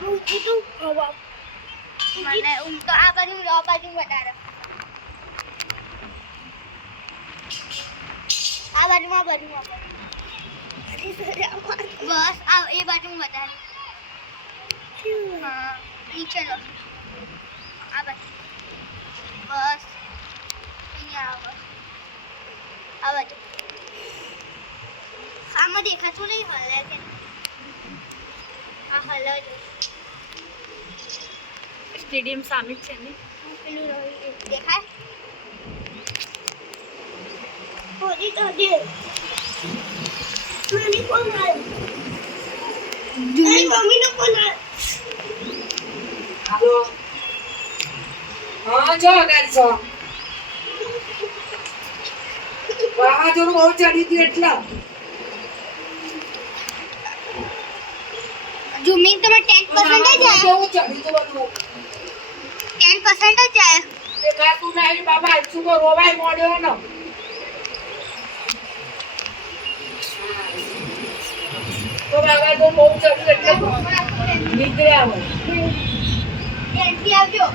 હું કીધું હવા મને તો આ બાજુ વધારે આ બાજુમાં બસ આ એ બાજુ વધારે હા નીચે લો આ બાજુ બસ અહીંયા આ બાજુ આમાં દેખાતું નહીં હલે કે આ હલે સ્ટેડિયમ સામે જ છે ને પેલું દેખાય હોડી તો દે મમ્મી કોણ આવી મમ્મી નો કોણ હાલો હા જો ગાડી છો વાવાઝોડું બહુ ચડી ગયું એટલે ઝૂમિંગ તો 10% જ કેવું ચડી તો બધું 10% જ જાય દેખાતું નહીં બાબા શું તો રોવાય મોડ્યો ને તો વાવાઝોડું બહુ ચડ્યું એટલે નીકળ્યા હોય ત્યાંથી આવજો